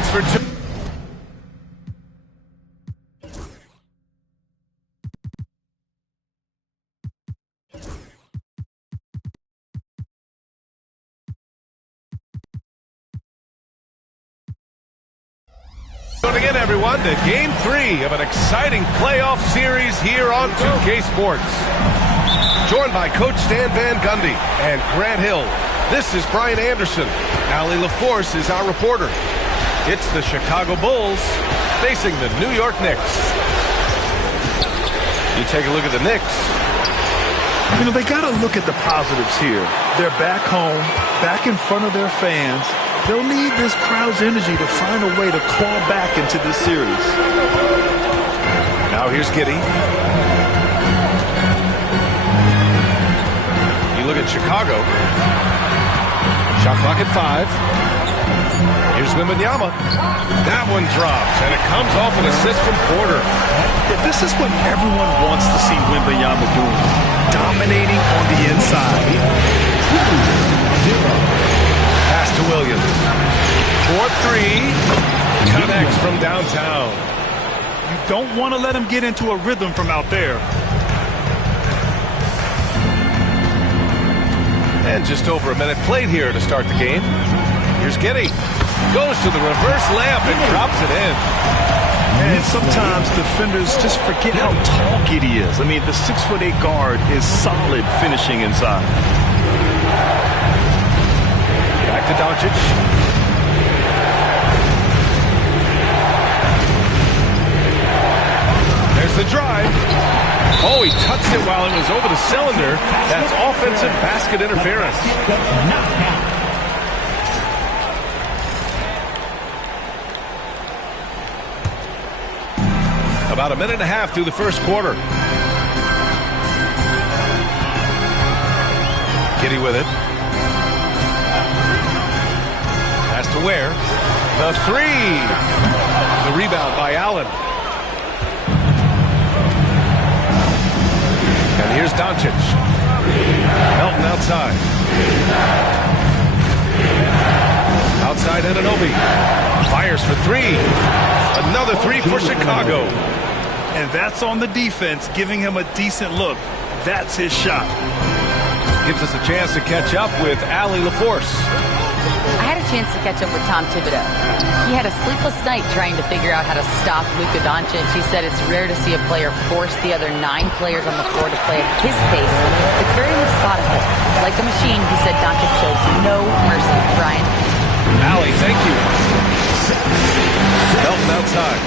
Thanks for tuning. Again, everyone, to Game 3 of an exciting playoff series here on 2K Sports. Joined by Coach Stan Van Gundy and Grant Hill. This is Brian Anderson. Allie LaForce is our reporter. It's the Chicago Bulls facing the New York Knicks. You take a look at the Knicks. You know, they got to look at the positives here. They're back home, back in front of their fans. They'll need this crowd's energy to find a way to claw back into this series. Now here's Giddey. You look at Chicago. Shot clock at 5. Here's Wembanyama. That one drops, and it comes off an assist from Porter. Yeah, this is what everyone wants to see Wembanyama doing. Dominating on the inside. 2-0. Pass to Williams. 4-3. Connects from downtown. You don't want to let him get into a rhythm from out there. And just over a minute played here to start the game. Here's Giddey. Goes to the reverse layup and drops it in. And sometimes defenders just forget how tall Giddey is. I mean, the 6'8" guard is solid finishing inside. Back to Doncic. There's the drive. Oh, he touched it while it was over the cylinder. That's offensive basket interference. About a minute and a half through the first quarter. Giddey with it. Pass to Ware. The 3. The rebound by Allen. And here's Doncic. Melton outside. Outside Anunoby. Fires for 3. Another 3 for Chicago. And that's on the defense, giving him a decent look. That's his shot. Gives us a chance to catch up with Allie LaForce. I had a chance to catch up with Tom Thibodeau. He had a sleepless night trying to figure out how to stop Luka Doncic. He said it's rare to see a player force the other 9 players on the floor to play at his pace. It's very methodical. Like a machine, he said Doncic shows no mercy. Brian? Allie, thank you. Melton outside.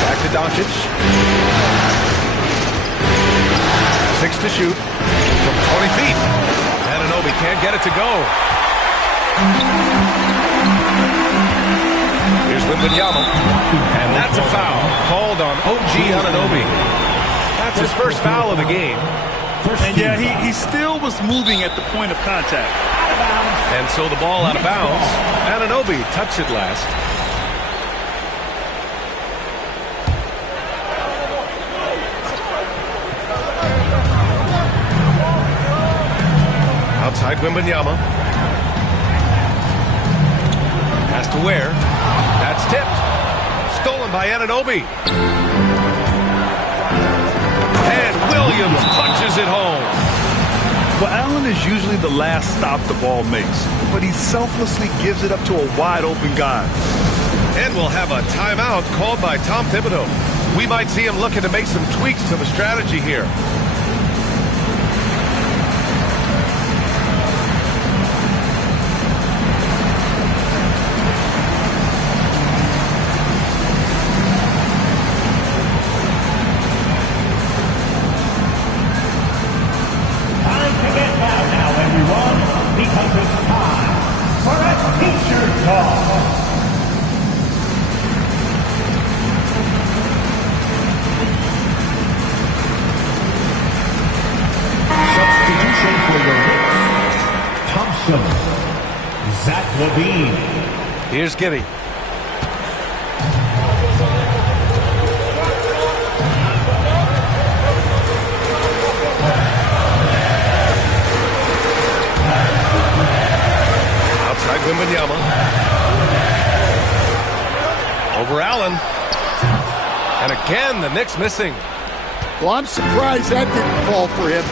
Back to Doncic. 6 to shoot from 20 feet. Anunoby can't get it to go. Here's Wembanyama. And that's a foul called on OG Anunoby. That's his first foul of the game. And yeah, he still was moving at the point of contact. And so the ball out of bounds. Anunoby touched it last. Outside Wembanyama. Pass to Ware. That's tipped. Stolen by Anunoby. And Williams punches it home. Well, Allen is usually the last stop the ball makes, but he selflessly gives it up to a wide-open guy. And we'll have a timeout called by Tom Thibodeau. We might see him looking to make some tweaks to the strategy here. Here's Giddey. Wembanyama. Over Allen. And again, the Knicks missing. Well, I'm surprised that didn't fall for him.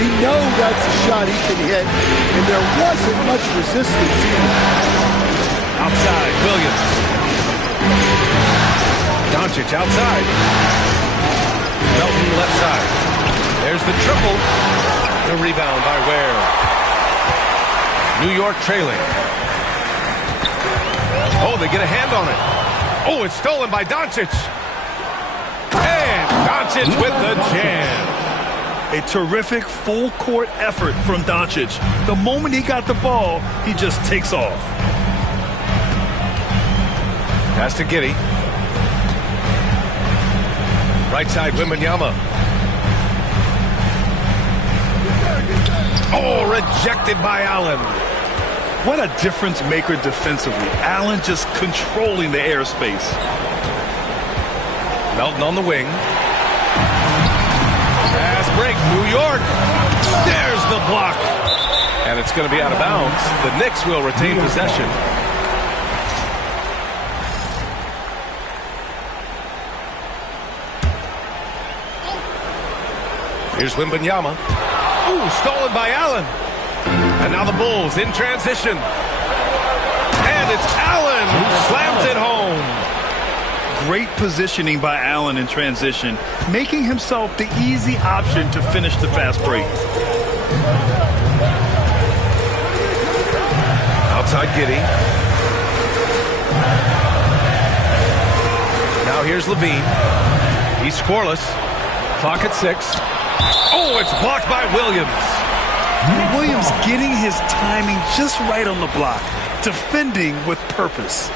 We know that's a shot he can hit, and there wasn't much resistance either. Outside, Williams. Doncic outside. Melton left side. There's the triple. The rebound by Ware. New York trailing. Oh, they get a hand on it. Oh, it's stolen by Doncic. And Doncic with the jam. A terrific full-court effort from Doncic. The moment he got the ball, he just takes off. Pass to Giddey. Right side, Wembanyama. Oh, rejected by Allen. What a difference maker defensively. Allen just controlling the airspace. Melton on the wing. Pass break, New York. There's the block. And it's going to be out of bounds. The Knicks will retain possession. Here's Wembanyama. Ooh, stolen by Allen. And now the Bulls in transition. And it's Allen who slams it home. Great positioning by Allen in transition, making himself the easy option to finish the fast break. Outside Giddey. Now here's Levine. He's scoreless. Clock at 6. Oh, it's blocked by Williams. Williams getting his timing just right on the block, defending with purpose.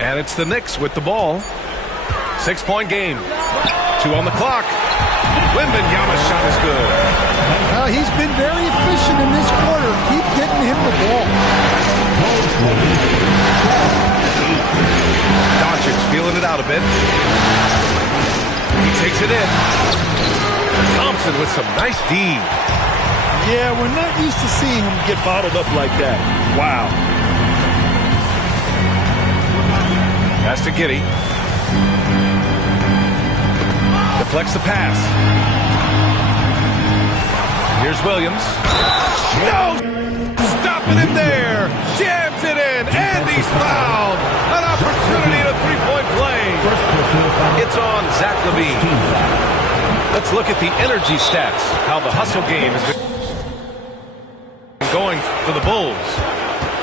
And it's the Knicks with the ball. 6-point game. 2 on the clock. Wembanyama's shot is good. He's been very efficient in this quarter. Keep getting him the ball. Doncic feeling it out a bit. He takes it in. Thompson with some nice D. Yeah, we're not used to seeing him get bottled up like that. Wow. Pass to Giddey. Deflects the pass. Here's Williams. No! Stopping him there. Jams it in. And he's fouled. An opportunity at a three-point play. It's on Zach LaVine. Let's look at the energy stats. How the hustle game has been going for the Bulls.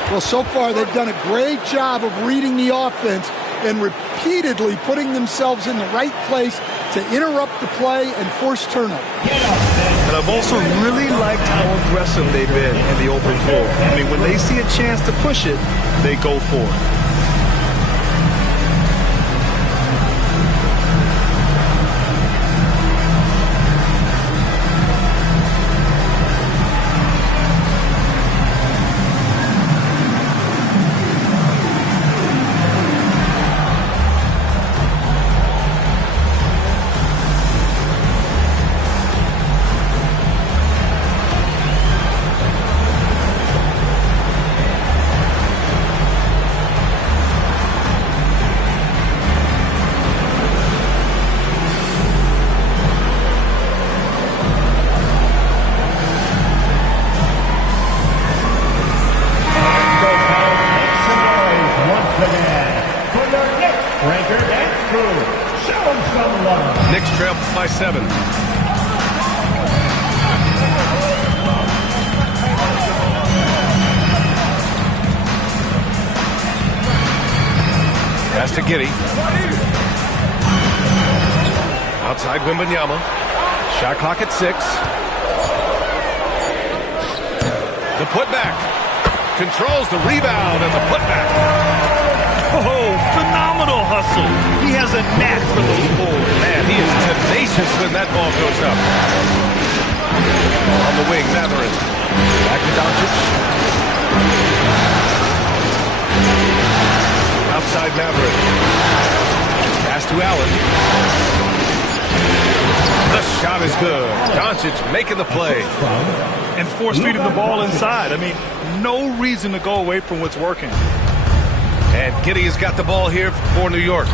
Well, so far they've done a great job of reading the offense and repeatedly putting themselves in the right place to interrupt the play and force turnover. And I've also really liked how aggressive they've been in the open floor. I mean, when they see a chance to push it, they go for it. Knicks trail by 7. Pass to Giddey. Outside Wembanyama. Shot clock at 6. The putback. Controls the rebound and the putback. Oh, phenomenal hustle. He has a knack for those balls. Man, he is tenacious when that ball goes up. On the wing, Matherin. Back to Doncic. Outside Matherin. Pass to Allen. The shot is good. Doncic making the play. And force-feeding the ball inside. I mean, no reason to go away from what's working. And Giddey has got the ball here for New York.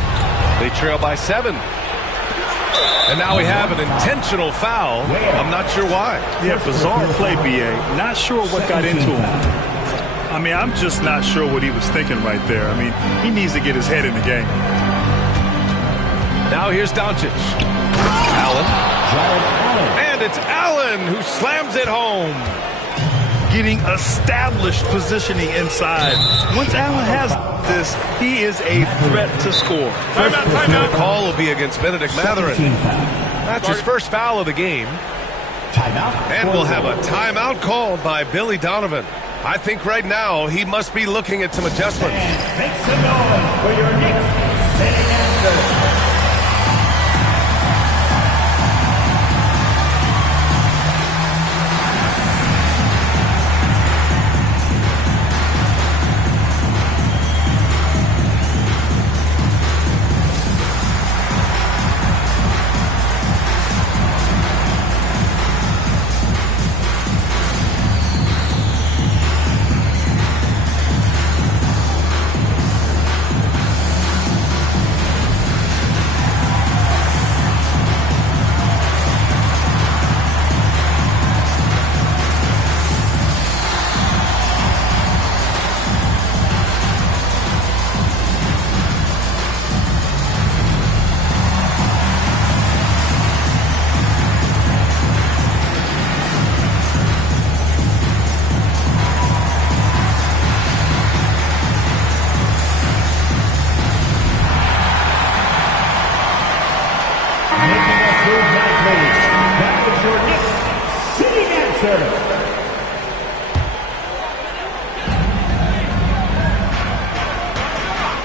They trail by 7. And now we have an intentional foul. I'm not sure why. Yeah, bizarre play, B.A. Not sure what got into him. I mean, I'm just not sure what he was thinking right there. I mean, he needs to get his head in the game. Now here's Doncic. Allen. And it's Allen who slams it home. Getting established positioning inside. Once Allen has this, he is a threat to score. The call will be against Benedict Mathurin. That's his first foul of the game. And we'll have a timeout called by Billy Donovan. I think right now he must be looking at some adjustments. Make some noise for your Knicks sitting answer.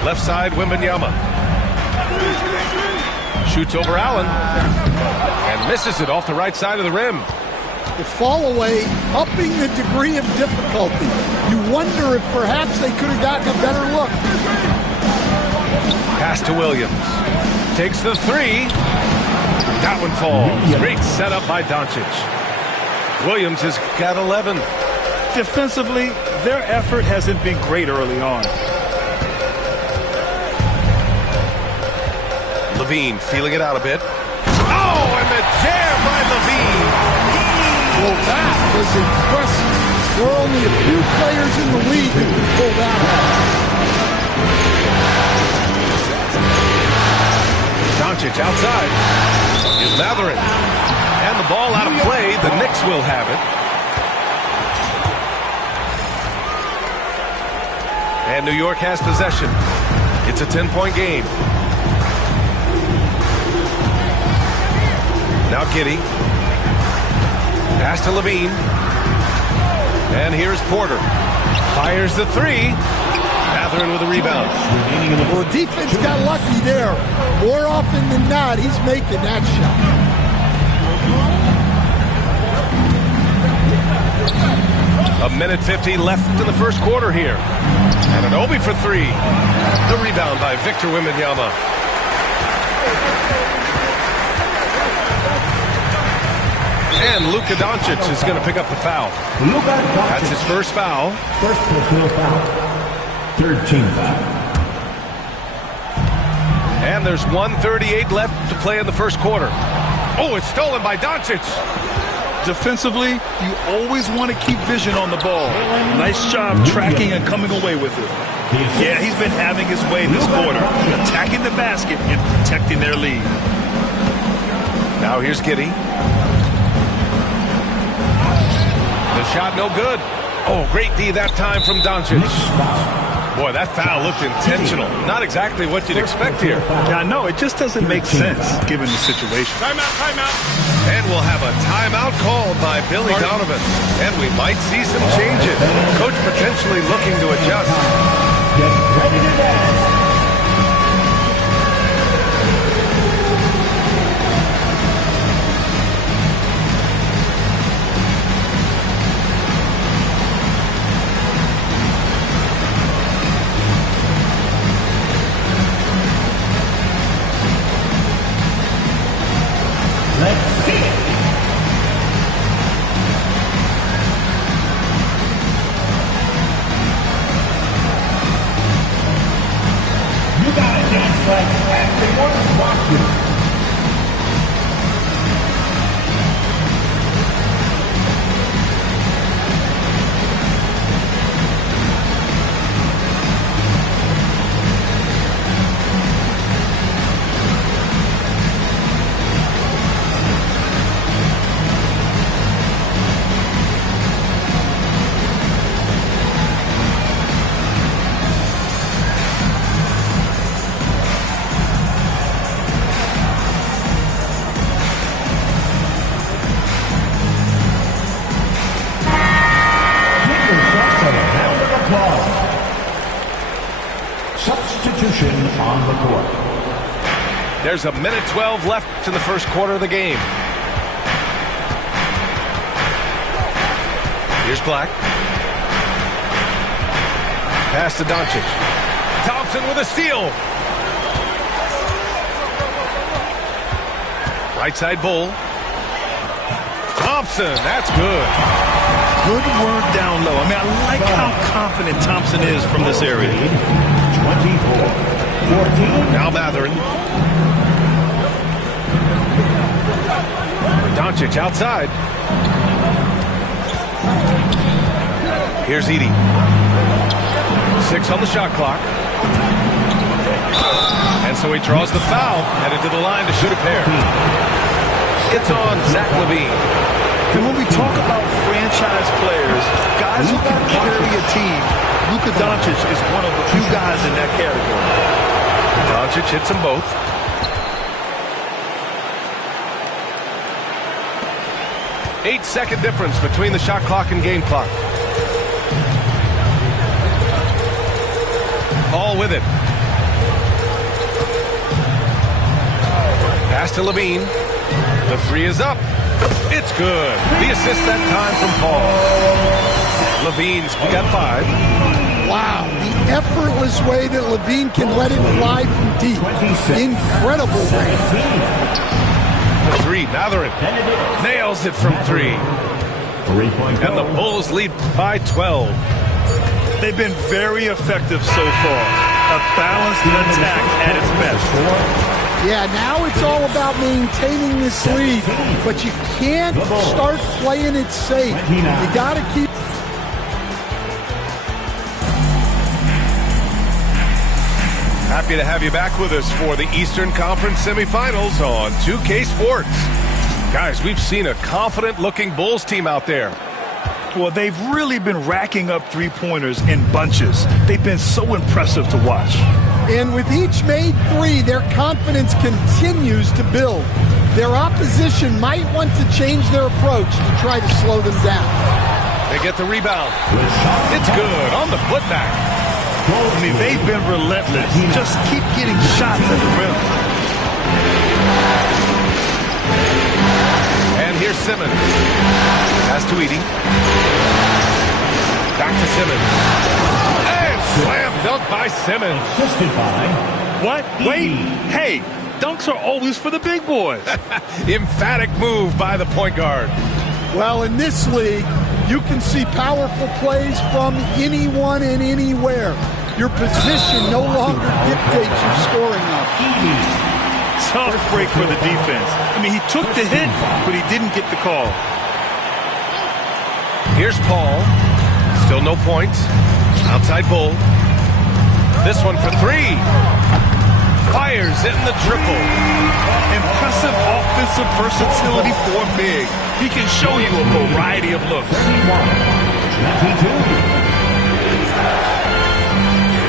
Left side, Wembanyama. Shoots over Allen. And misses it off the right side of the rim. The fall away, upping the degree of difficulty. You wonder if perhaps they could have gotten a better look. Pass to Williams. Takes the 3. That one falls. Great setup by Doncic. Williams has got 11. Defensively, their effort hasn't been great early on. Levine feeling it out a bit. Oh, and the jam by Levine. Well, that was impressive. There are only a few players in the league who can pull that off. Doncic outside. Is Mathurin. And the ball out of play. The Knicks will have it. And New York has possession. It's a 10-point game. Now Giddey. Pass to Levine. And here's Porter. Fires the 3. Mathurin with a rebound. Well, the defense got lucky there. More often than not, he's making that shot. A minute 50 left in the first quarter here. And an Obi for 3. The rebound by Victor Wembanyama. And Luka Doncic is going to pick up the foul. That's his first foul. First personal foul. Third team foul. And there's 1:38 left to play in the first quarter. Oh, it's stolen by Doncic. Defensively, you always want to keep vision on the ball. Nice job tracking and coming away with it. Yeah, he's been having his way this quarter, attacking the basket and protecting their lead. Now here's Giddey. The shot no good. Oh, great D that time from Doncic. Boy, that foul looked intentional. Not exactly what you'd expect here. Yeah, no, it just doesn't make sense given the situation. Timeout, timeout. And we'll have a timeout called by Billy Donovan. And we might see some changes. Coach potentially looking to adjust. Get ready to dance. Let's Substitution on the court. There's a minute 12 left in the first quarter of the game. Here's Black. Pass to Doncic. Thompson with a steal. Right side Bull. Thompson, that's good. Good work down low. I mean, I like how confident Thompson is from this area. 24-14. Now Matherin. Doncic outside. Here's Edey. 6 on the shot clock. And so he draws the foul, headed to the line to shoot a pair. It's on Zach LaVine. And when we talk about franchise players, guys who can carry a team, Luka Doncic is one of the few guys in that category. Doncic hits them both. Eight-second difference between the shot clock and game clock. Ball with it. Pass to LaVine. The three is up. It's good. The assist that time from Paul. LaVine's got 5. Wow, the effortless way that LaVine can let it fly from deep. Incredible range. The three, Matherin nails it from 3. And the Bulls lead by 12. They've been very effective so far. A balanced attack at its best. Yeah, now it's all about maintaining this lead, but you can't start playing it safe. You got to keep. Happy to have you back with us for the Eastern Conference semifinals on 2K Sports. Guys, we've seen a confident-looking Bulls team out there. Well, they've really been racking up three-pointers in bunches. They've been so impressive to watch. And with each made 3, their confidence continues to build. Their opposition might want to change their approach to try to slow them down. They get the rebound. It's good on the putback. I mean, they've been relentless. Just keep getting shots at the rim. And here's Simmons. Pass to Edey. Back to Simmons. And slam dunk by Simmons. Assisted by... What? Wait. Hey, dunks are always for the big boys. Emphatic move by the point guard. Well, in this league, you can see powerful plays from anyone and anywhere. Your position no longer dictates your scoring up. Tough break for the defense. I mean, he took the hit, but he didn't get the call. Here's Paul. Still no points. Outside Bull. This one for 3. Fires in the triple. Impressive offensive versatility for big. He can show you a variety of looks. 22.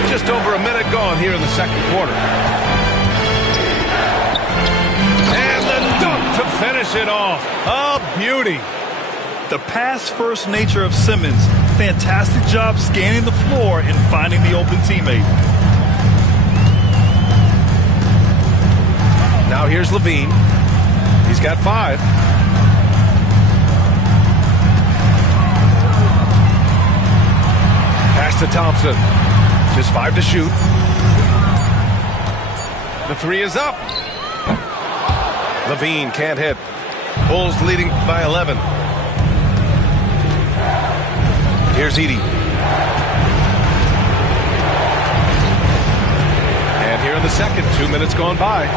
Just over a minute gone here in the second quarter. And the dunk to finish it off. A beauty. The pass-first nature of Simmons. Fantastic job scanning the floor and finding the open teammate. Now here's LaVine. He's got 5. Pass to Thompson. Just 5 to shoot. The 3 is up. LaVine can't hit. Bulls leading by 11. Here's Edey. And here in the second, 2 minutes gone by.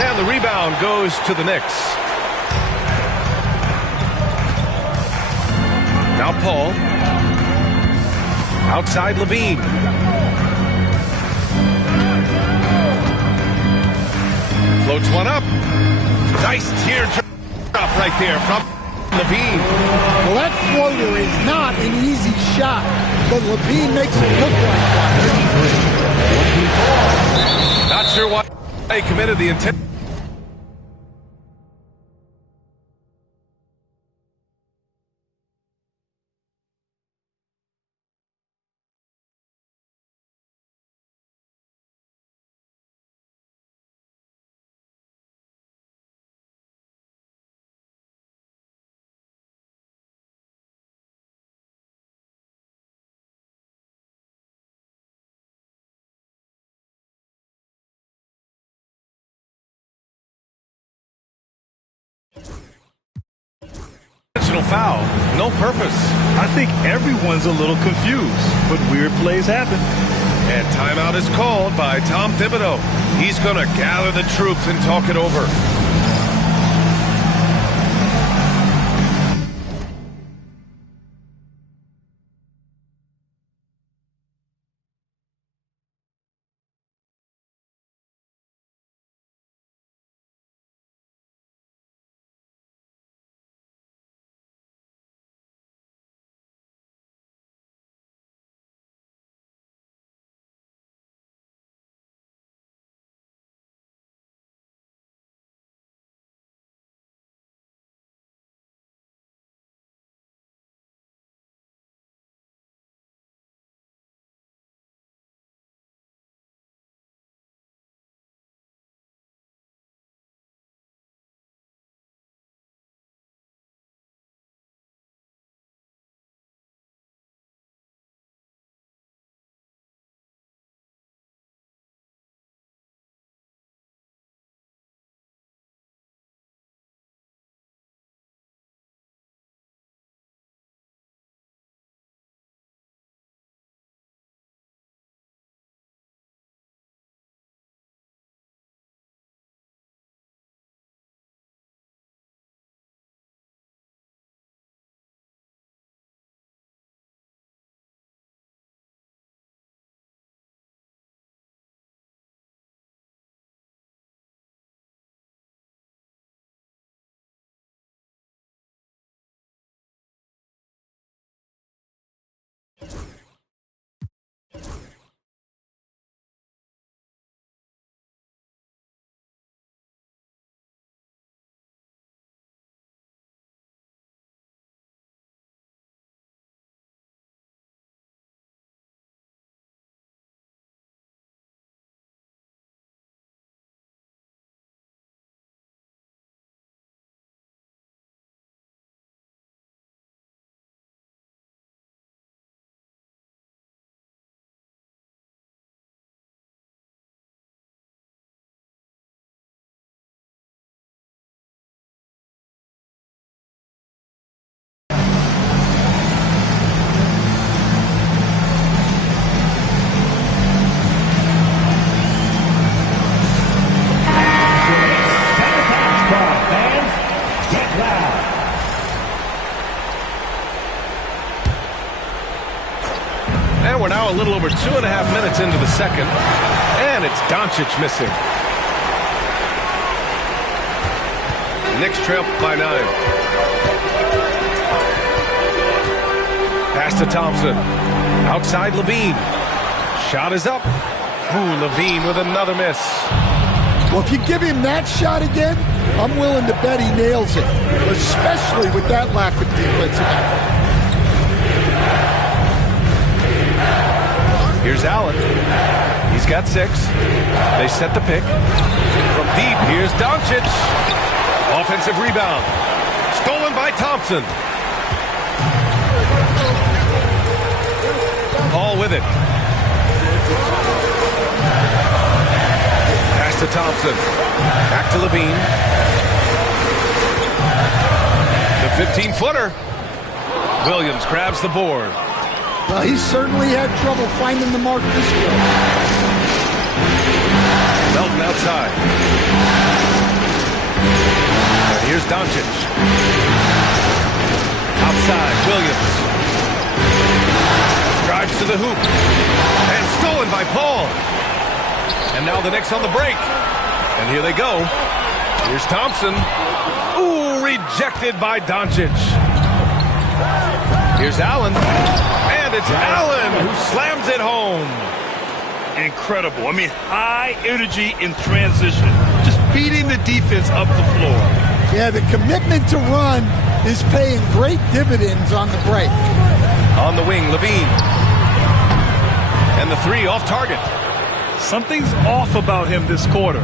And the rebound goes to the Knicks. Now Paul. Outside LaVine. Floats one up. Nice teardrop right there from LaVine. Well, that floater is not an easy shot, but LaVine makes it look like one. Not sure why they committed the intent. foul. No purpose. I think everyone's a little confused, but weird plays happen. And timeout is called by Tom Thibodeau. He's going to gather the troops and talk it over. And we're now a little over 2.5 minutes into the second. And it's Doncic missing. Knicks trail by 9. Pass to Thompson. Outside Levine. Shot is up. Ooh, Levine with another miss. Well, if you give him that shot again, I'm willing to bet he nails it, especially with that lack of defensive effort. Here's Allen. He's got 6. They set the pick. From deep, here's Doncic. Offensive rebound. Stolen by Thompson. Paul with it. Pass to Thompson. Back to Levine. The 15-footer. Williams grabs the board. Well, he certainly had trouble finding the mark this year. Melton outside. And here's Doncic. Outside, Williams. Drives to the hoop. And stolen by Paul. And now the Knicks on the break. And here they go. Here's Thompson. Ooh, rejected by Doncic. Here's Allen. And it's Allen who slams it home. Incredible. I mean, high energy in transition. Just beating the defense up the floor. Yeah, the commitment to run is paying great dividends on the break. On the wing, Levine. And the 3 off target. Something's off about him this quarter.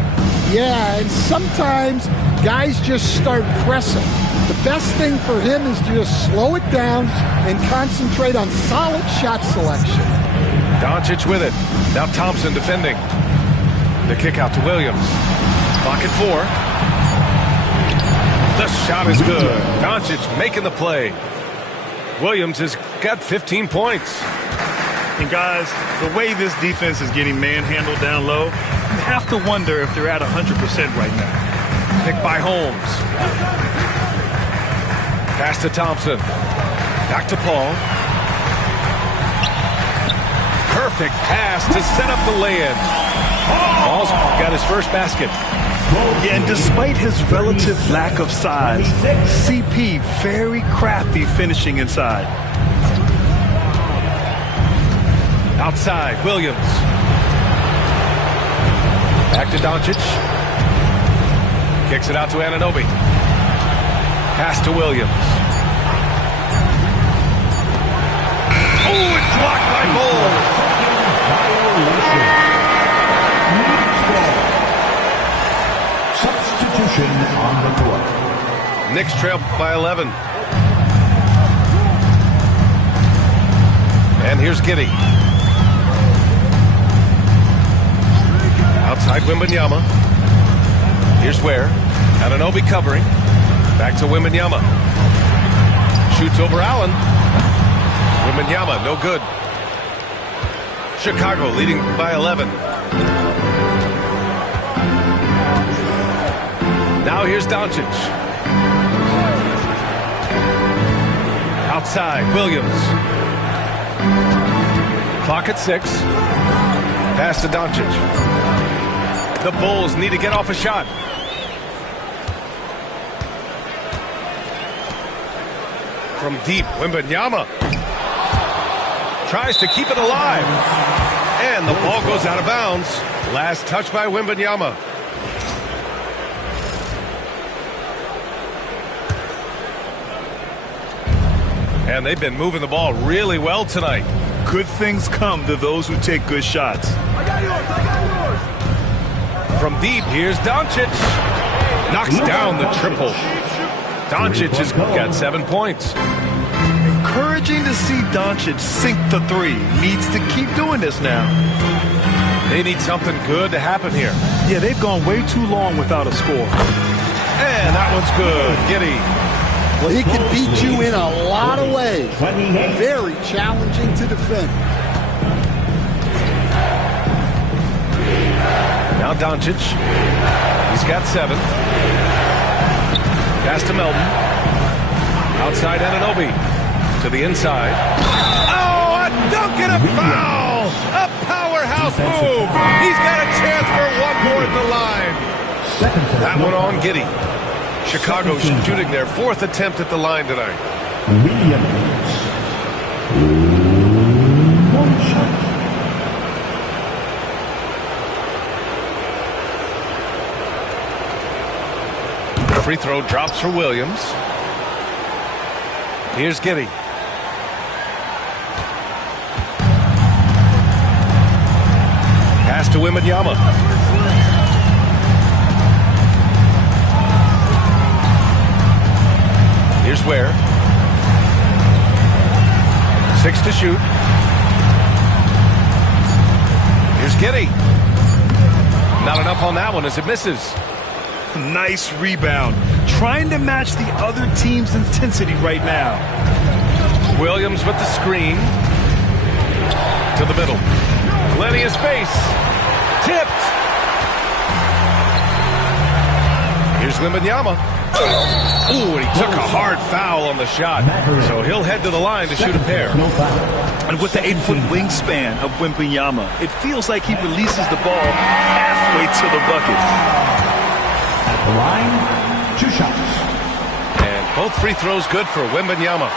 Yeah, and sometimes guys just start pressing. The best thing for him is to just slow it down and concentrate on solid shot selection. Doncic with it. Now Thompson defending. The kick out to Williams. Clock at 4. The shot is good. Doncic making the play. Williams has got 15 points. And guys, the way this defense is getting manhandled down low, you have to wonder if they're at 100% right now. Picked by Holmes. Pass to Thompson. Back to Paul. Perfect pass to set up the lay-in. Paul's got his first basket. Yeah, and despite his relative lack of size, CP very crafty finishing inside. Outside, Williams. Back to Doncic. Kicks it out to Anunoby. Pass to Williams. Oh, it's blocked by Bowles. Substitution on the court. Knicks trail by 11. And here's Giddey. Outside Wembanyama. Here's Ware. Anunoby covering. Back to Wembanyama. Shoots over Allen. Wembanyama, no good. Chicago leading by 11. Now here's Doncic. Outside, Williams. Clock at 6. Pass to Doncic. The Bulls need to get off a shot. From deep, Wembanyama tries to keep it alive. And the ball goes out of bounds. Last touch by Wembanyama. And they've been moving the ball really well tonight. Good things come to those who take good shots. From deep, here's Doncic. Knocks down the triple. Doncic has got 7 points. Encouraging to see Doncic sink the three. Needs to keep doing this now. They need something good to happen here. Yeah, they've gone way too long without a score. And that one's good. Giddey. Well, he can beat you in a lot of ways. Very challenging to defend. Now Doncic. He's got 7. Pass to Melton. Outside Anunoby. To the inside. Oh, a dunk and a foul! A powerhouse move! He's got a chance for one more at the line. That one on Giddey. Chicago shooting their 4th attempt at the line tonight. Free throw drops for Williams. Here's Giddey. Pass to Wembanyama. Here's Ware. 6 to shoot. Here's Giddey. Not enough on that one as it misses. Nice rebound. Trying to match the other team's intensity right now. Williams with the screen. To the middle. Plenty of space. Tipped. Here's Wembanyama. Ooh, and he took a hard foul on the shot. So he'll head to the line to shoot a pair. And with the 8-foot wingspan of Wembanyama, it feels like he releases the ball halfway to the bucket. At the line, 2 shots. And both free throws good for Wembanyama.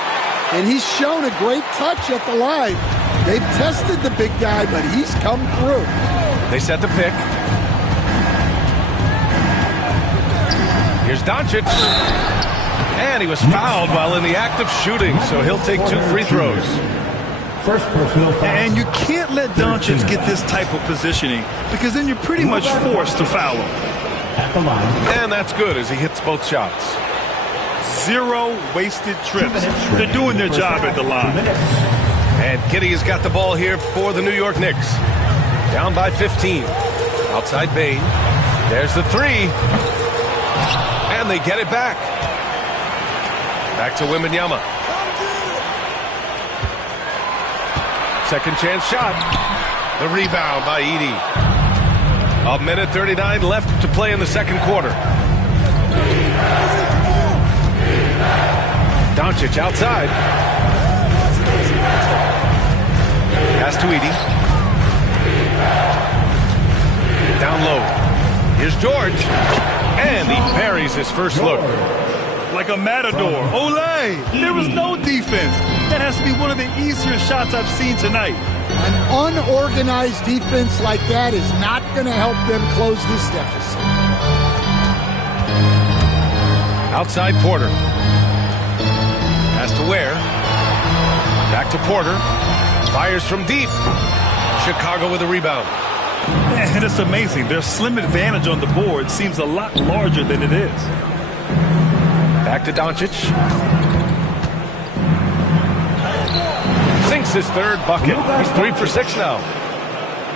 And he's shown a great touch at the line. They've tested the big guy, but he's come through. They set the pick. Here's Doncic. And he was fouled while in the act of shooting, so he'll take 2 free throws. First personal foul. And you can't let Doncic get this type of positioning because then you're pretty much forced to foul him. At the line. And that's good as he hits both shots. 0 wasted trips. They're doing their job at the line. And Giddey has got the ball here for the New York Knicks. Down by 15. Outside Bane. There's the 3. And they get it back. Back to Wembanyama. Second chance shot. The rebound by Edey. 1:39 left to play in the second quarter. Doncic outside. Pass to Edey. Down low. Here's George. And he buries his first look. Like a matador. Olay! There was no defense. That has to be one of the easier shots I've seen tonight. An unorganized defense like that is not going to help them close this deficit. Outside Porter. Pass to Ware. Back to Porter. Fires from deep. Chicago with a rebound. And it's amazing. Their slim advantage on the board seems a lot larger than it is. Back to Doncic. Sinks his third bucket. He's 3 for 6 now.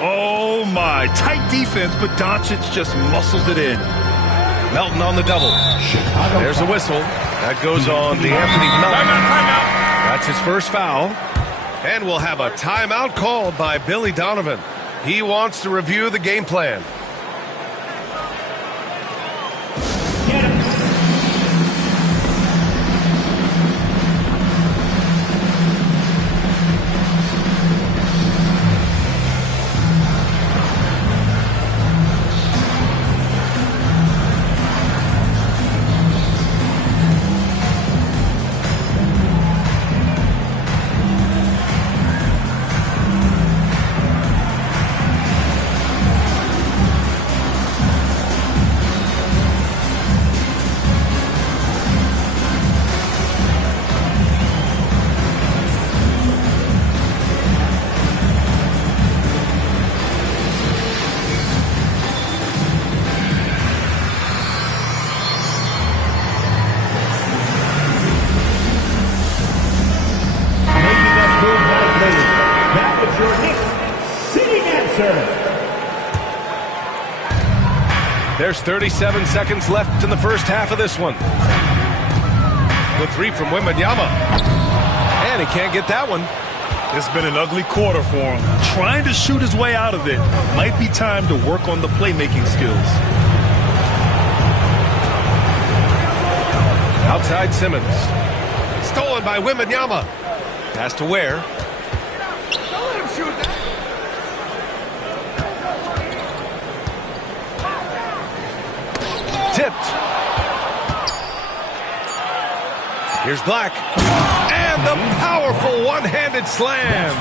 Oh, my. Tight defense, but Doncic just muscles it in. Melton on the double. There's a whistle. That goes on DeAnthony Melton. Timeout. That's his first foul. And we'll have a timeout called by Billy Donovan. He wants to review the game plan. There's 37 seconds left in the first half of this one. The three from Wembanyama. And he can't get that one. It's been an ugly quarter for him. Trying to shoot his way out of it. Might be time to work on the playmaking skills. Outside Simmons. Stolen by Wembanyama. Pass to Ware. Don't let him shoot that. Tipped. Here's Black. And the powerful one-handed slam.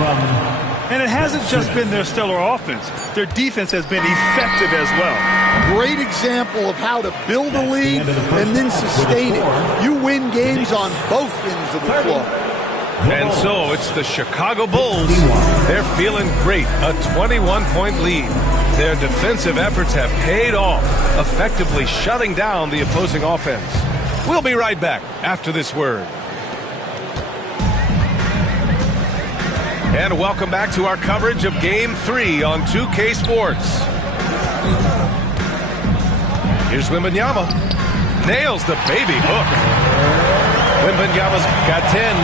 And it hasn't just been their stellar offense. Their defense has been effective as well. Great example of how to build a lead and then sustain it. You win games on both ends of the floor. And so it's the Chicago Bulls. They're feeling great. A 21-point lead. Their defensive efforts have paid off, effectively shutting down the opposing offense. We'll be right back after this word. And welcome back to our coverage of Game 3 on 2K Sports. Here's Wembanyama. Nails the baby hook. Wembanyama's got 10.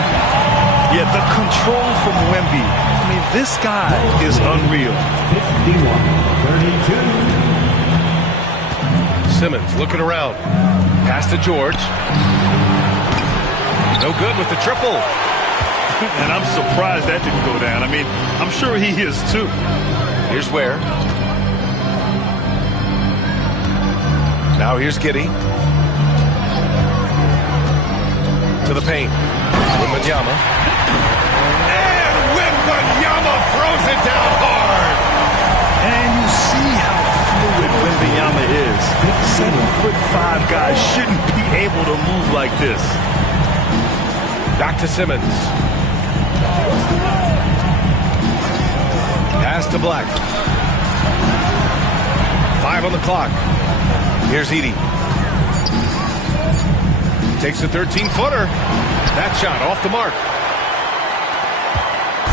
Yeah, the control from Wemby. I mean, this guy is unreal. 51-32. Simmons looking around. Pass to George. No good with the triple. And I'm surprised that didn't go down. I mean, I'm sure he is too. Here's Ware. Now here's Giddey. To the paint. Wembanyama. And Wembanyama throws it down hard. And you see how fluid Wembanyama is. 7'5" guys shouldn't be able to move like this. Back to Simmons. Pass to Black. 5 on the clock. Here's Edey. Takes a 13-footer. That shot off the mark.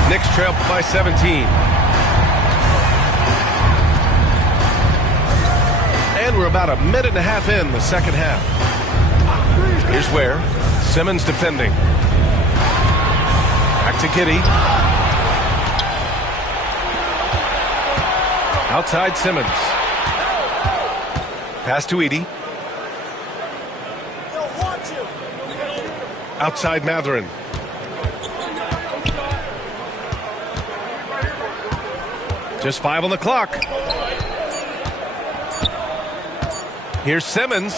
Knicks trail by 17. And we're about a minute and a half in the second half. Here's Ware. Simmons defending. Back to Giddey. Outside Simmons. Pass to Edey. Outside Mathurin. Just 5 on the clock. Here's Simmons.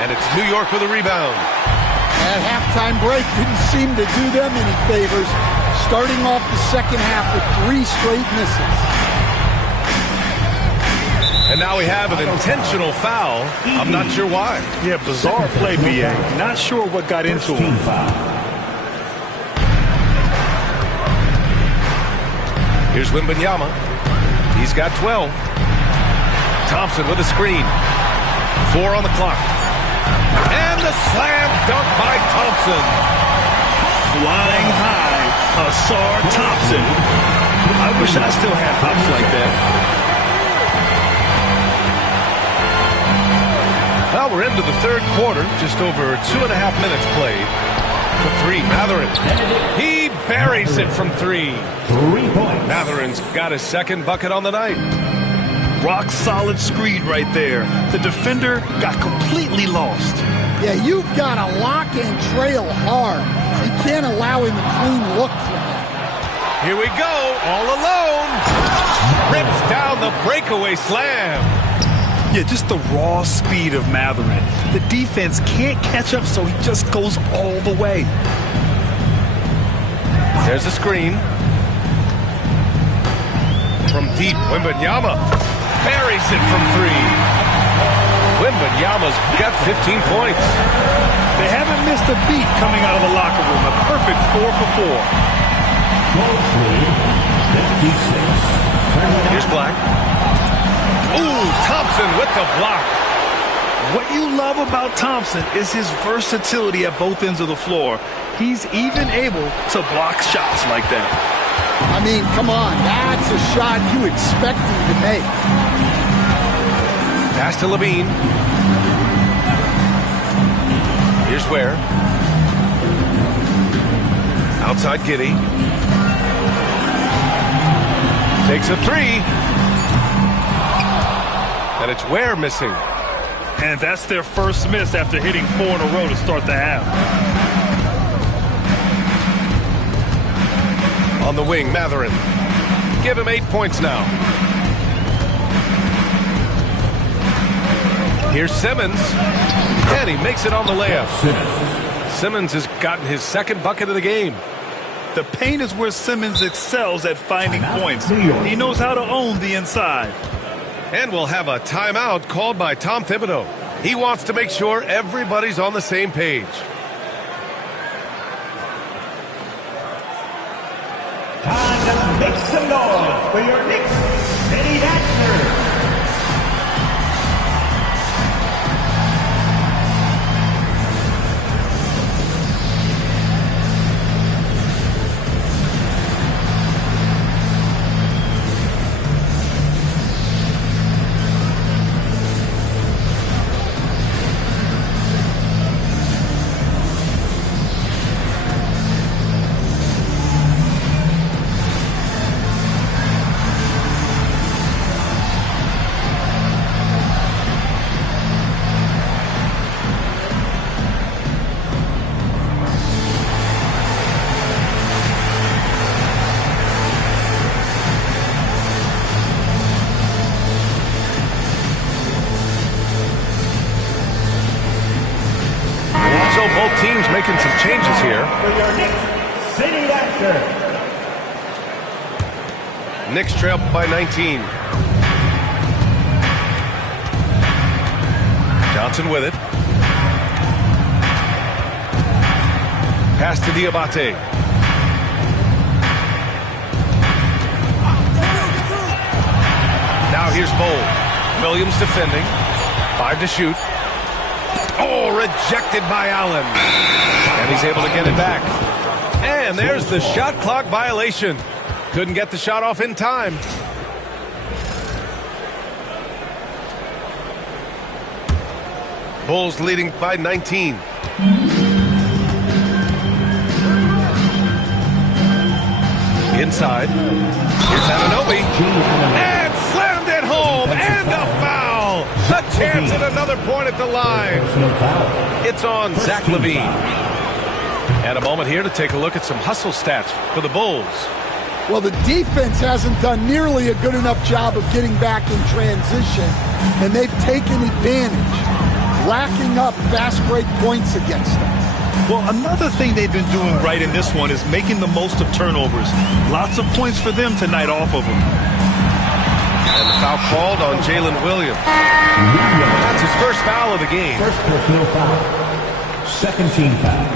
And it's New York with a rebound. That halftime break didn't seem to do them any favors. Starting off the second half with 3 straight misses. And now we have an intentional foul. I'm not sure why. Yeah, bizarre play, B.A. Not sure what got into him. Here's Wembanyama. He's got 12. Thompson with a screen. 4 on the clock. And the slam dunk by Thompson. Flying high, Asar Thompson. I wish I still had hops like that. Well, we're into the third quarter. Just over 2.5 minutes played. For 3, Mathurin. He buries it from 3. 3 points. Mathurin's got his second bucket on the night. Rock solid screen right there. The defender got completely lost. Yeah, you've got to lock and trail hard. You can't allow him a clean look from that. Here we go, all alone. Rips down the breakaway slam. Yeah, just the raw speed of Mathurin. The defense can't catch up, so he just goes all the way. There's a screen. From deep, Wembanyama buries it from 3. Wembanyama's got 15 points. They haven't missed a beat coming out of the locker room. A perfect 4 for 4. Here's Black. Ooh, Thompson with the block. What you love about Thompson is his versatility at both ends of the floor. He's even able to block shots like that. I mean, come on. That's a shot you expect him to make. Pass to Levine. Here's Ware. Outside Giddey. Takes a 3. And it's Ware missing. And that's their first miss after hitting 4 in a row to start the half. On the wing, Mathurin. Give him 8 points now. Here's Simmons. And he makes it on the layup. Simmons has gotten his second bucket of the game. The paint is where Simmons excels at finding points. He knows how to own the inside. And we'll have a timeout called by Tom Thibodeau. He wants to make sure everybody's on the same page. Time to make some noise for your Knicks City Dancers. So both teams making some changes here. For your Knicks City Dancers. Knicks trail by 19. Johnson with it. Pass to Diabate. Now here's Bowl. Williams defending. 5 to shoot. Oh, rejected by Allen. And he's able to get it back. And there's the shot clock violation. Couldn't get the shot off in time. Bulls leading by 19. Inside. Here's Anunoby. And slammed it home. And a foul. A chance at another point at the line. It's on Zach LaVine. And a moment here to take a look at some hustle stats for the Bulls. Well, the defense hasn't done nearly a good enough job of getting back in transition, and they've taken advantage, racking up fast break points against them. Well, another thing they've been doing right in this one is making the most of turnovers. Lots of points for them tonight off of them. And the foul called on Jalen Williams. That's his first foul of the game. First personal foul. Second team foul.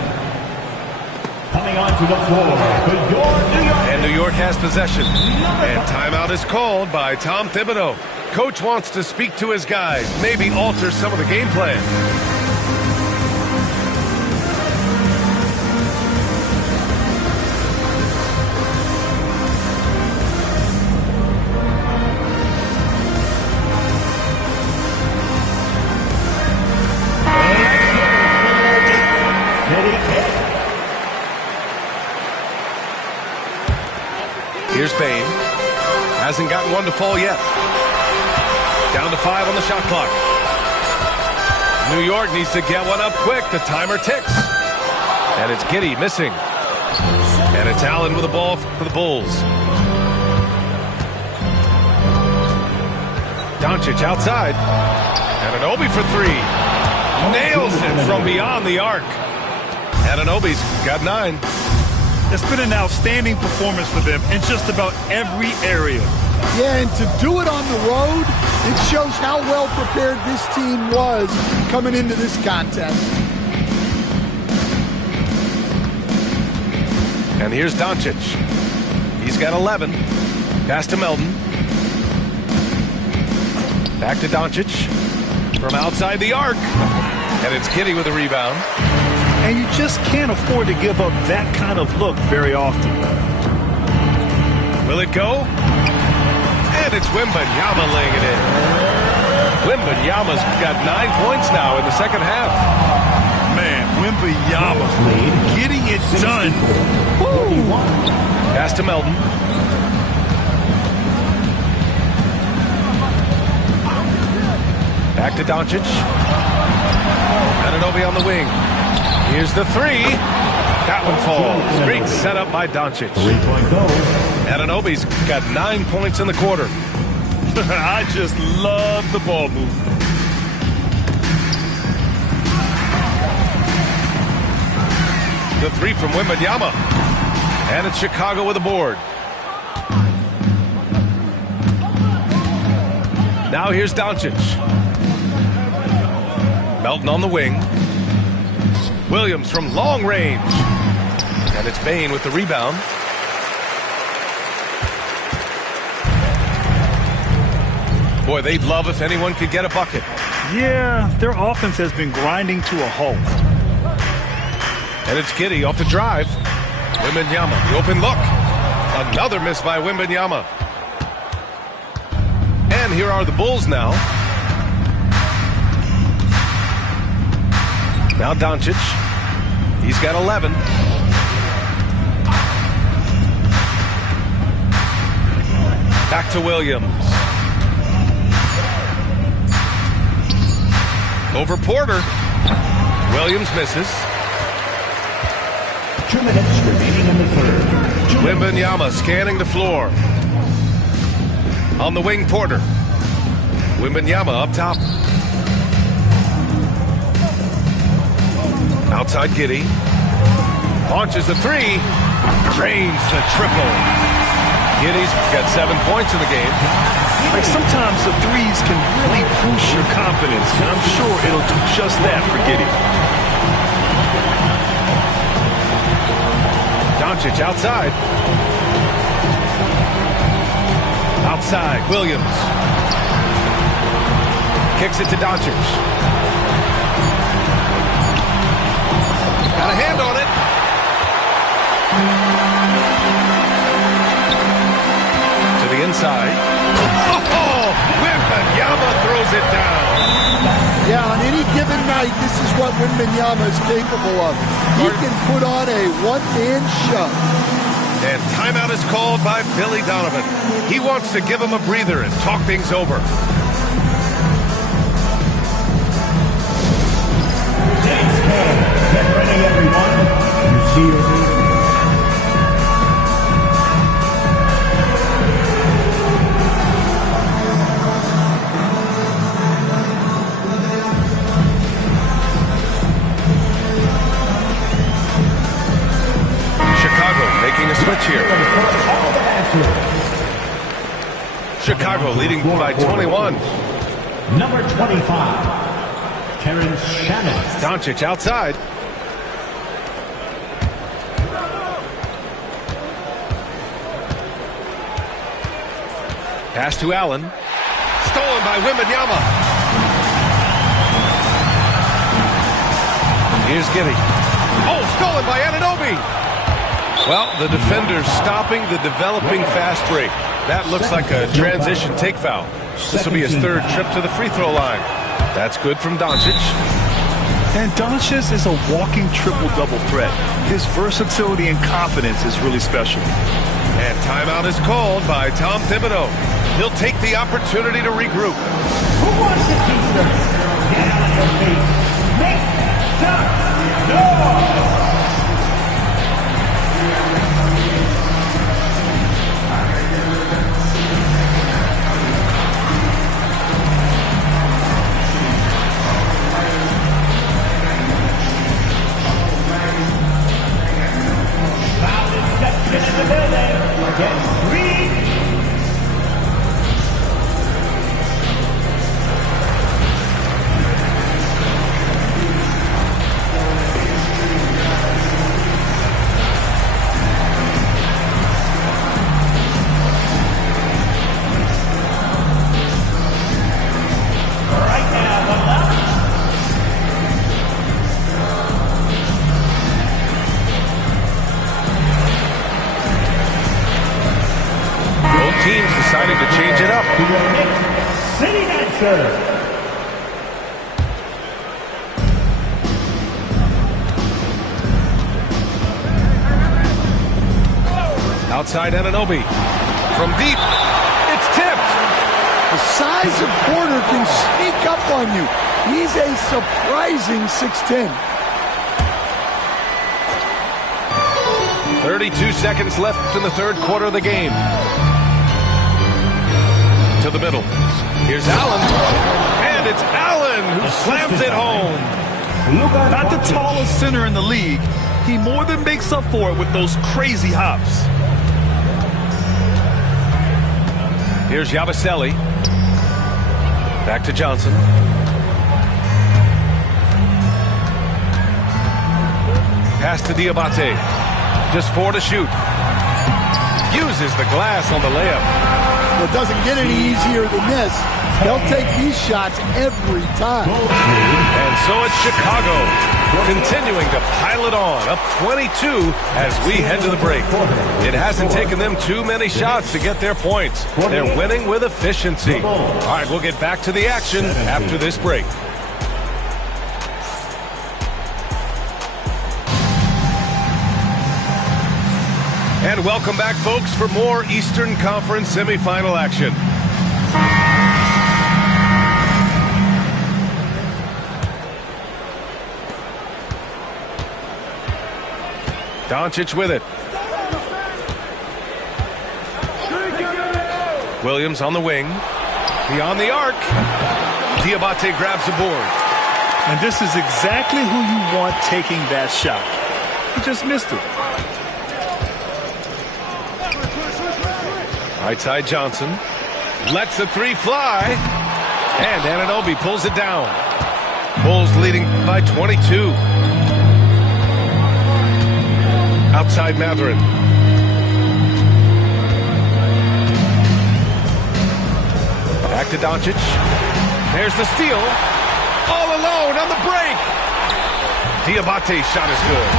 Coming onto the floor for your New York. And New York has possession. And timeout is called by Tom Thibodeau. Coach wants to speak to his guys, maybe alter some of the game plan. Here's Bane. Hasn't gotten one to fall yet. Down to 5 on the shot clock. New York needs to get one up quick. The timer ticks. And it's Giddey missing. And it's Allen with the ball for the Bulls. Doncic outside. Anunoby for 3. Nails it from beyond the arc. Anunoby's got 9. It's been an outstanding performance for them in just about every area. Yeah, and to do it on the road, it shows how well prepared this team was coming into this contest. And here's Doncic. He's got 11. Pass to Melton. Back to Doncic. From outside the arc. And it's Giddey with a rebound. And you just can't afford to give up that kind of look very often. Will it go? And it's Wembanyama laying it in. Wembanyama's got 9 points now in the second half. Man, Wembanyama getting it done. Woo. Pass to Melton. Back to Doncic. Anunoby on the wing. Here's the 3. That one falls. Great setup by Doncic. Anunoby's got 9 points in the quarter. I just love the ball movement. The 3 from Wembanyama. And it's Chicago with a board. Now here's Doncic. Melton on the wing. Williams from long range. And it's Bane with the rebound. Boy, they'd love if anyone could get a bucket. Yeah, their offense has been grinding to a halt. And it's Giddey off the drive. Wembanyama, the open look. Another miss by Wembanyama. And here are the Bulls now. Now Doncic. He's got 11. Back to Williams. Over Porter. Williams misses. 2 minutes remaining in the third. Wembanyama scanning the floor. On the wing, Porter. Wembanyama up top. Outside Giddey. Launches the 3. Drains the triple. Giddey's got 7 points in the game. Like sometimes the threes can really boost your confidence, and I'm sure it'll do just that for Giddey. Doncic outside. Outside, Williams. Kicks it to Doncic. Got a hand on it. To the inside. Oh! Wembanyama throws it down. Yeah, on any given night, this is what Wembanyama is capable of. He can put on a one-man show. And timeout is called by Billy Donovan. He wants to give him a breather and talk things over. Get ready, everyone. You see your team. Chicago making a switch here. Chicago leading by 21. Number 25. Terrence Shannon. Doncic outside. Pass to Allen. Stolen by Wembanyama. Here's Giddey. Oh, stolen by Anunoby. Well, the defender's stopping the developing fast break. That looks like a transition take foul. This will be his third trip to the free throw line. That's good from Doncic. And Doncic is a walking triple-double threat. His versatility and confidence is really special. And timeout is called by Tom Thibodeau. He'll take the opportunity to regroup. Who wants to teach them? Get out of your feet. Make some noise. In the building, get three. Right now, the left. Teams deciding to change it up. Knicks City Dancer. Outside Anunoby. From deep. It's tipped. The size of Porter can sneak up on you. He's a surprising 6'10". 32 seconds left in the third quarter of the game. To the middle. Here's Allen. And it's Allen who slams it home. Not the tallest center in the league. He more than makes up for it with those crazy hops. Here's Yabusele. Back to Johnson. Pass to Diabate. Just 4 to shoot. Uses the glass on the layup. Well, it doesn't get any easier than this. They'll take these shots every time. And so it's Chicago continuing to pile it on, up 22 as we head to the break. It hasn't taken them too many shots to get their points. They're winning with efficiency. All right, we'll get back to the action after this break. And welcome back, folks, for more Eastern Conference semifinal action. Doncic with it. Williams on the wing. Beyond the arc. Diabate grabs the board. And this is exactly who you want taking that shot. He just missed it. Right side Johnson. Lets the three fly. And Anunoby pulls it down. Bulls leading by 22. Outside Mathurin. Back to Doncic. There's the steal. All alone on the break. Diabate's shot is good.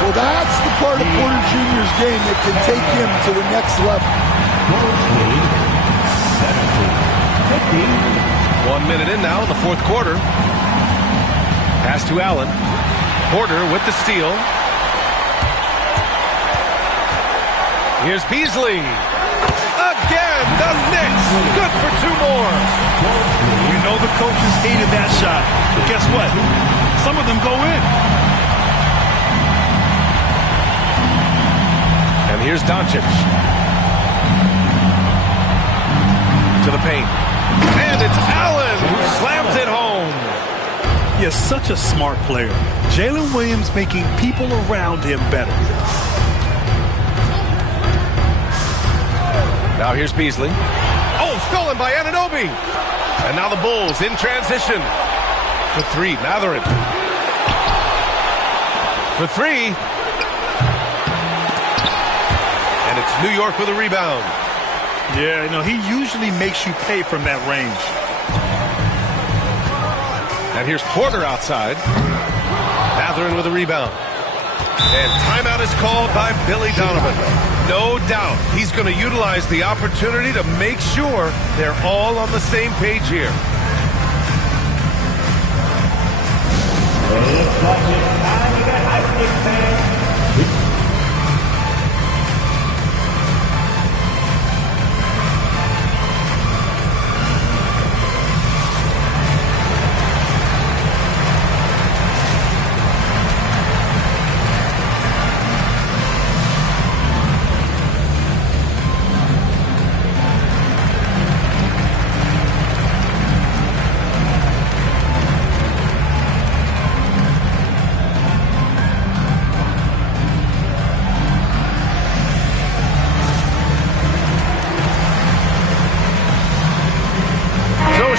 Well, that's the part of Porter Jr.'s game that can take him to the next level. 1 minute in now in the fourth quarter. Pass to Allen. Porter with the steal. Here's Beasley. Again, the Knicks. Good for 2 more. You know the coaches hated that shot. But guess what? Some of them go in. And here's Doncic. To the paint. And it's Allen who slams it home. He is such a smart player. Jalen Williams making people around him better. Now here's Beasley. Oh, stolen by Anunoby. And now the Bulls in transition. For 3, Mathurin. For 3. And it's New York with a rebound. Yeah, you know, he usually makes you pay from that range. And here's Porter outside. Mathurin with a rebound. And timeout is called by Billy Donovan. No doubt he's going to utilize the opportunity to make sure they're all on the same page here. Looks like it's time to get hyped, fans.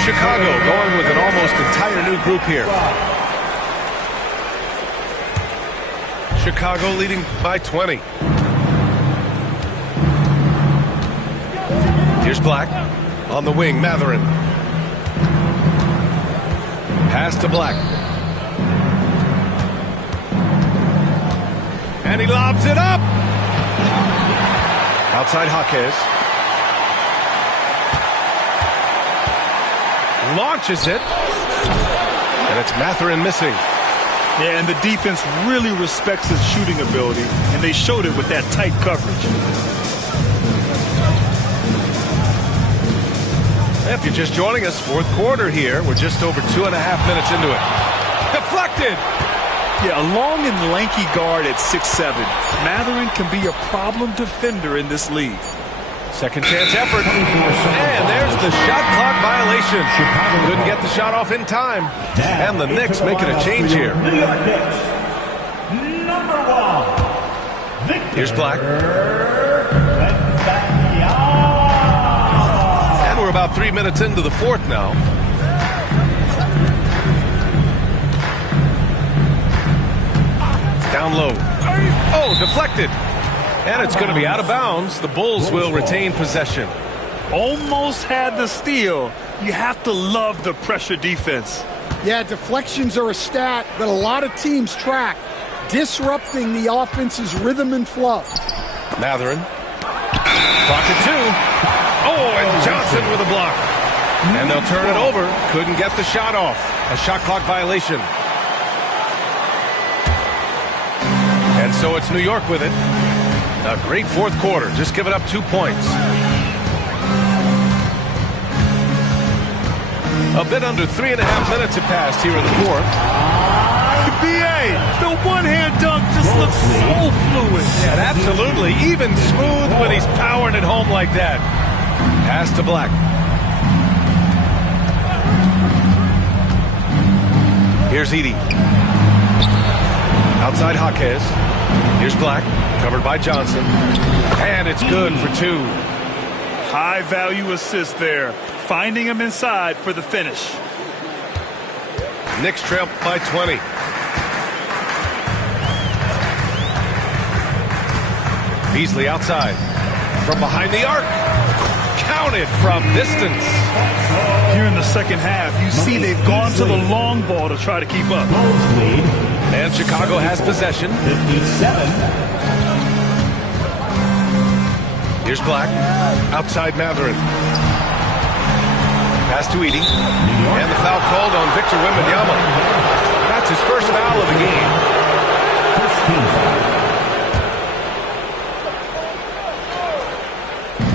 Chicago going with an almost entire new group here. Chicago leading by 20. Here's Black. On the wing, Mathurin. Pass to Black. And he lobs it up. Outside Jaquez. Launches it. And it's Mathurin missing. Yeah, and the defense really respects his shooting ability, and they showed it with that tight coverage. If you're just joining us, fourth quarter here. We're just over 2.5 minutes into it. Deflected! Yeah, a long and lanky guard at 6'7". Mathurin can be a problem defender in this league. Second chance effort. And there's the shot clock violation. Couldn't get the shot off in time. And the Knicks making a change here. New York Knicks, number 1. Here's Black. And we're about 3 minutes into the fourth now. Down low. Oh, deflected. And it's going to be out of bounds. The Bulls will retain possession. Almost had the steal. You have to love the pressure defense. Yeah, deflections are a stat that a lot of teams track, disrupting the offense's rhythm and flow. Mathurin. Clock at 2. Oh, and Johnson with a block. And they'll turn it over. Couldn't get the shot off. A shot clock violation. And so it's New York with it. A great fourth quarter, just giving up 2 points. A bit under 3.5 minutes have passed here in the fourth. BA, the one-hand dunk just looks so fluid. And absolutely, even smooth when he's powering it home like that. Pass to Black. Here's Edey. Outside Jaquez. Here's Black. Covered by Johnson. And it's good for 2. High-value assist there. Finding him inside for the finish. Knicks trail by 20. Beasley outside. From behind the arc. Counted from distance. Here in the second half, you see they've gone to the long ball to try to keep up. And Chicago has possession. 57. Here's Black. Outside Mathurin. Pass to Edey. And the foul called on Victor Wembanyama. That's his first foul of the game.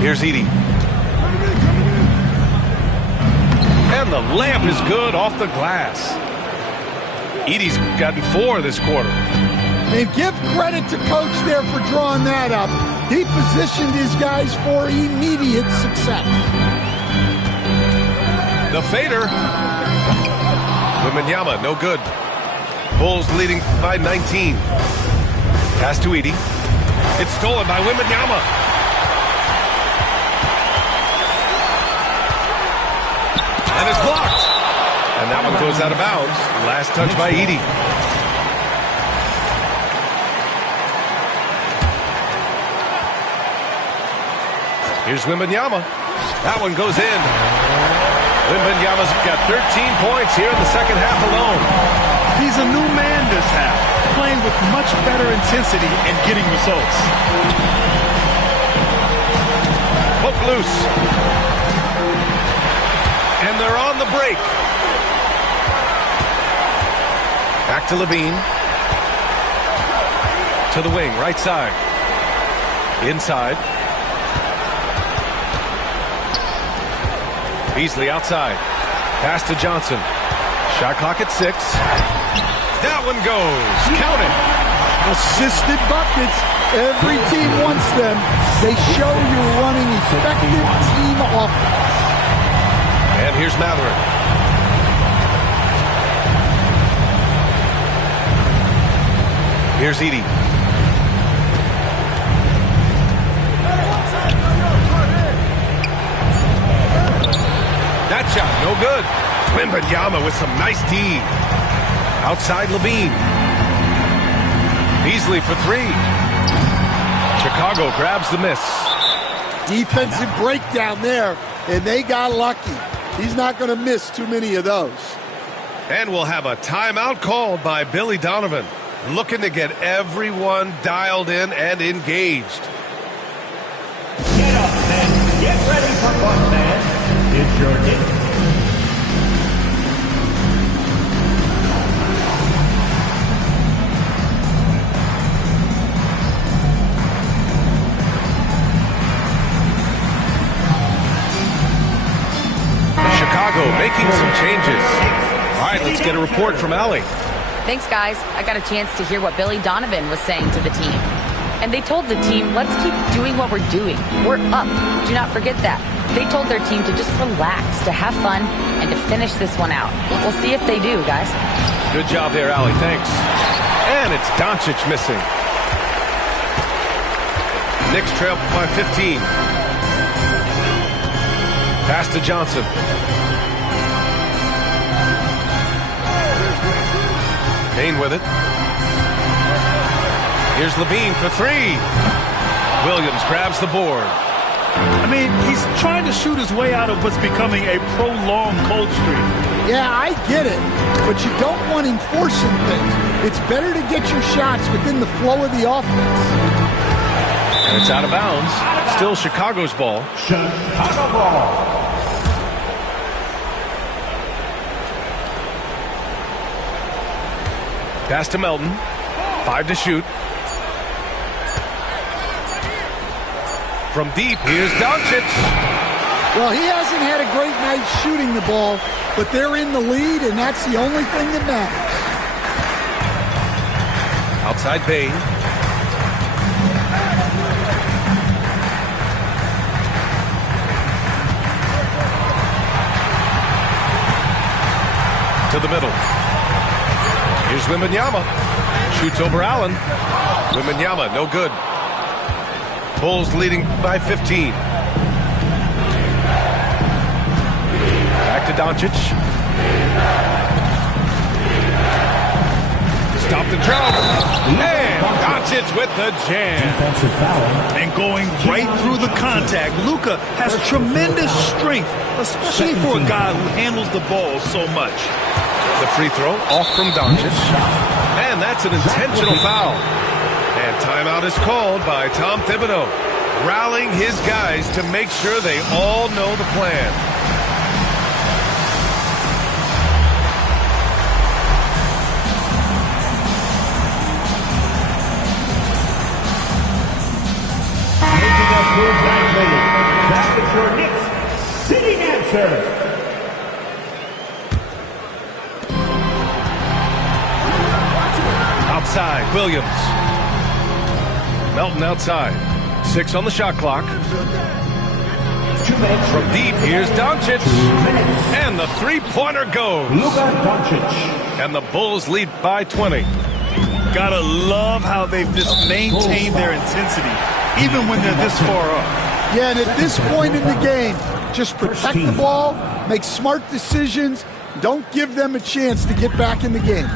Here's Edie. And the layup is good off the glass. Edie's gotten 4 this quarter. And give credit to Coach there for drawing that up. He positioned his guys for immediate success. The fader. Wembanyama, no good. Bulls leading by 19. Pass to Edie. It's stolen by Wembanyama. And it's blocked. And that one goes out of bounds. Last touch by Edie. Here's Wembanyama. That one goes in. Wembanyama's got 13 points here in the second half alone. He's a new man this half, playing with much better intensity and getting results. Hook loose. And they're on the break. Back to Levine. To the wing, right side. Inside. Beasley outside. Pass to Johnson. Shot clock at 6. That one goes. Count it. Assisted buckets. Every team wants them. They show you're running effective team offense. And here's Matherin. Here's Edie. That shot, no good. Wembanyama with some nice D. Outside Levine. Beasley for 3. Chicago grabs the miss. Defensive breakdown there, and they got lucky. He's not going to miss too many of those. And we'll have a timeout called by Billy Donovan, looking to get everyone dialed in and engaged. Get up, men. Get ready for fun, man. It's your game. Chicago making some changes. All right, let's get a report from Allie. Thanks, guys. I got a chance to hear what Billy Donovan was saying to the team. And they told the team, let's keep doing what we're doing. We're up. Do not forget that. They told their team to just relax, to have fun, and to finish this one out. We'll see if they do, guys. Good job there, Allie. Thanks. And it's Doncic missing. Knicks trail by 15. Pass to Johnson. Payne with it. Here's Levine for 3. Williams grabs the board. I mean, he's trying to shoot his way out of what's becoming a prolonged cold streak. Yeah, I get it, but you don't want him forcing things. It's better to get your shots within the flow of the offense. And it's out of bounds. Still Chicago's ball. Chicago ball. Pass to Melton. 5 to shoot. From deep, here's Doncic. Well, he hasn't had a great night shooting the ball, but they're in the lead, and that's the only thing that matters. Outside Payne. To the middle. Here's Wembanyama. Shoots over Allen. Wembanyama, no good. Bulls leading by 15. Back to Doncic. Stop the drought. And Doncic with the jam. Defensive foul. And going right through the contact. Luka has tremendous strength, especially for a guy who handles the ball so much. The free throw off from Doncic. And that's an intentional foul. And timeout is called by Tom Thibodeau, rallying his guys to make sure they all know the plan. Taking us through back lead. serve. Outside, Williams. Melton outside. 6 on the shot clock. 2 minutes. From deep, here's Doncic. And the three-pointer goes. Luka Doncic. And the Bulls lead by 20. Gotta love how they've just maintained their intensity, even when they're this far up. Yeah, and at this point in the game, just protect the ball, make smart decisions, don't give them a chance to get back in the game.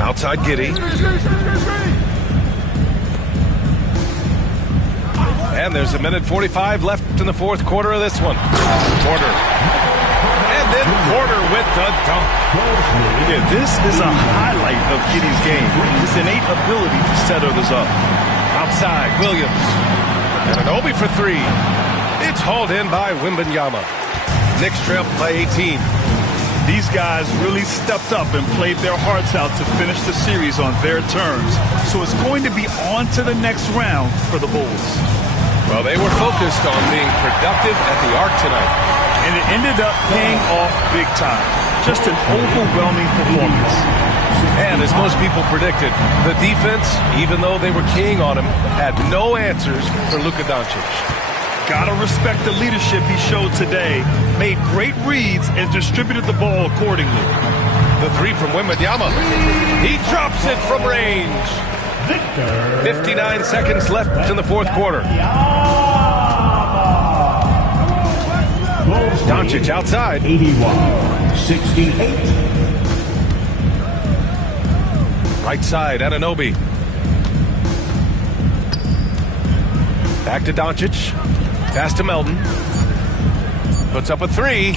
Outside Giddey. And there's 1:45 left in the fourth quarter of this one. Porter. And then Porter with the dunk. Yeah, this is a highlight of Giddey's game. His innate ability to set others up. Outside, Williams. And an Obi for 3. It's hauled in by Wembanyama. Knicks trail by 18. These guys really stepped up and played their hearts out to finish the series on their terms. So it's going to be on to the next round for the Bulls. Well, they were focused on being productive at the arc tonight. And it ended up paying off big time. Just an overwhelming performance. And as most people predicted, the defense, even though they were keying on him, had no answers for Luka Doncic. Gotta respect the leadership he showed today. Made great reads and distributed the ball accordingly. The 3 from Wembanyama. He drops it from range. 59 seconds left in the fourth quarter. Doncic outside. 81-68. Right side, Anunoby. Back to Doncic. Pass to Melton. Puts up a 3.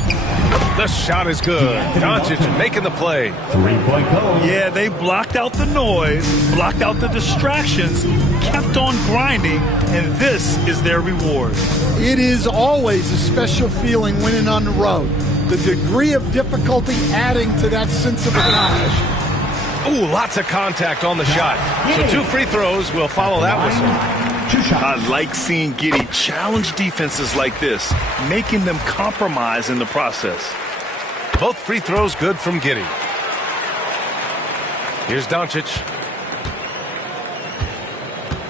The shot is good. Doncic making the play. 3-point goal. Yeah, they blocked out the noise, blocked out the distractions, kept on grinding, and this is their reward. It is always a special feeling winning on the road. The degree of difficulty adding to that sense of accomplishment. Ooh, lots of contact on the shot. So 2 free throws will follow that whistle. 2 shots. I like seeing Giddey challenge defenses like this, making them compromise in the process. Both free throws good from Giddey. Here's Doncic.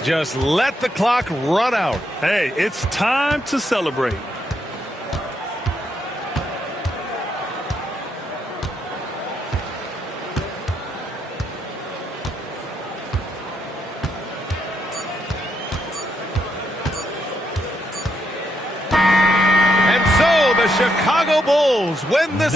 Just let the clock run out. Hey, it's time to celebrate. The Chicago Bulls win this.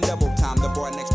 Double time, the boy next